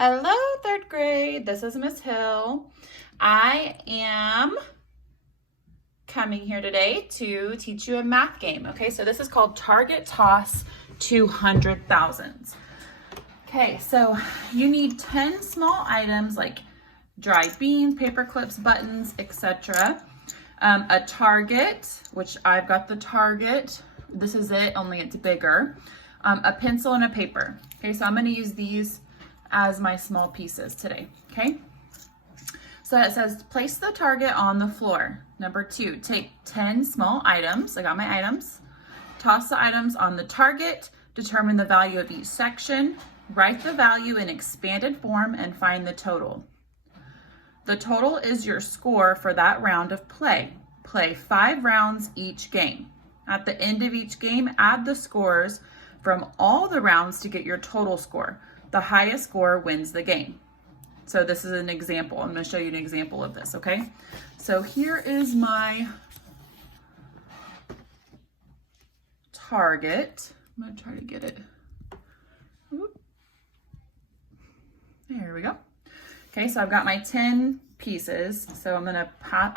Hello, third grade. This is Miss Hill. I am coming here today to teach you a math game. Okay, so this is called Target Toss 200,000s. Okay, so you need 10 small items like dried beans, paper clips, buttons, etc. A target, which I've got the target. This is it, only it's bigger. A pencil and a paper. Okay, so I'm going to use these as my small pieces today. Okay, so it says place the target on the floor. Number 2, take 10 small items. I got my items. Toss the items on the target. Determine the value of each section. Write the value in expanded form and find the total. The total is your score for that round of play. Play 5 rounds each game. At the end of each game, add the scores from all the rounds to get your total score. The highest score wins the game. So this is an example. I'm going to show you an example of this, okay? So here is my target. I'm going to try to get it. There we go. Okay, so I've got my 10 pieces. So I'm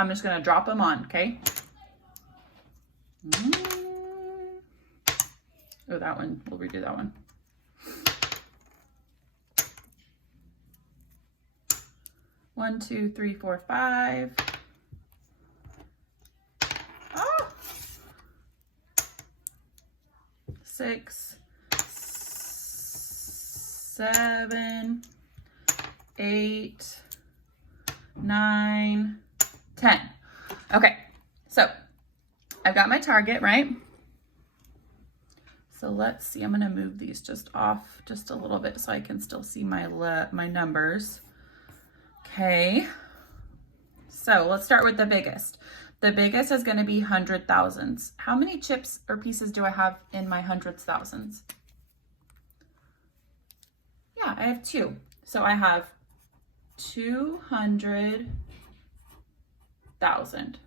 just going to drop them on, okay? Oh, that one. We'll redo that one. One, 2, 3, 4, 5. Oh! 6, 7, 8, 9, 10. Okay, so I've got my target, right? So let's see, I'm gonna move these just off just a little bit so I can still see my numbers. Okay, so let's start with the biggest. The biggest is going to be 100,000s. How many chips or pieces do I have in my hundreds thousands? Yeah, I have 2. So I have 200,000.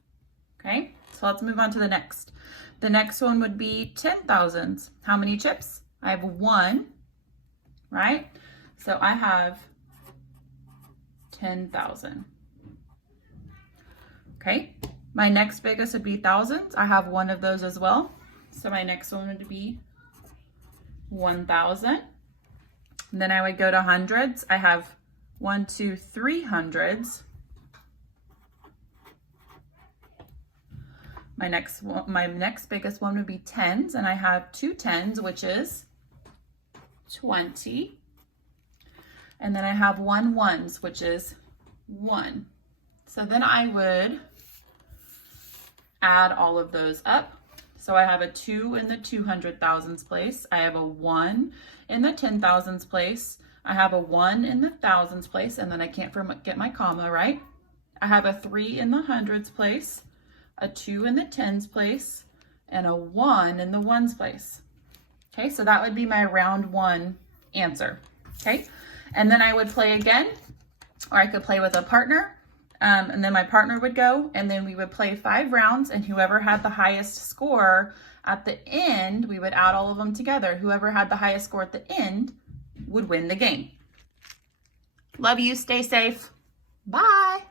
Okay, so let's move on to the next. The next one would be 10,000s. How many chips? I have 1, right? So I have 10,000. Okay, my next biggest would be thousands. I have 1 of those as well. So my next one would be 1,000. Then I would go to hundreds. I have 1, 2, 3 hundreds. My next biggest one would be tens, and I have 2 tens, which is 20. And then I have 1 ones, which is 1. So then I would add all of those up. So I have a 2 in the 200,000s place. I have a 1 in the 10,000s place. I have a 1 in the thousands place, and then I can't forget my comma, right? I have a 3 in the hundreds place, a 2 in the tens place, and a 1 in the ones place. Okay, so that would be my round 1 answer. Okay. And then I would play again, or I could play with a partner, and then my partner would go, and then we would play 5 rounds, and whoever had the highest score at the end, we would add all of them together. Whoever had the highest score at the end would win the game. Love you. Stay safe. Bye.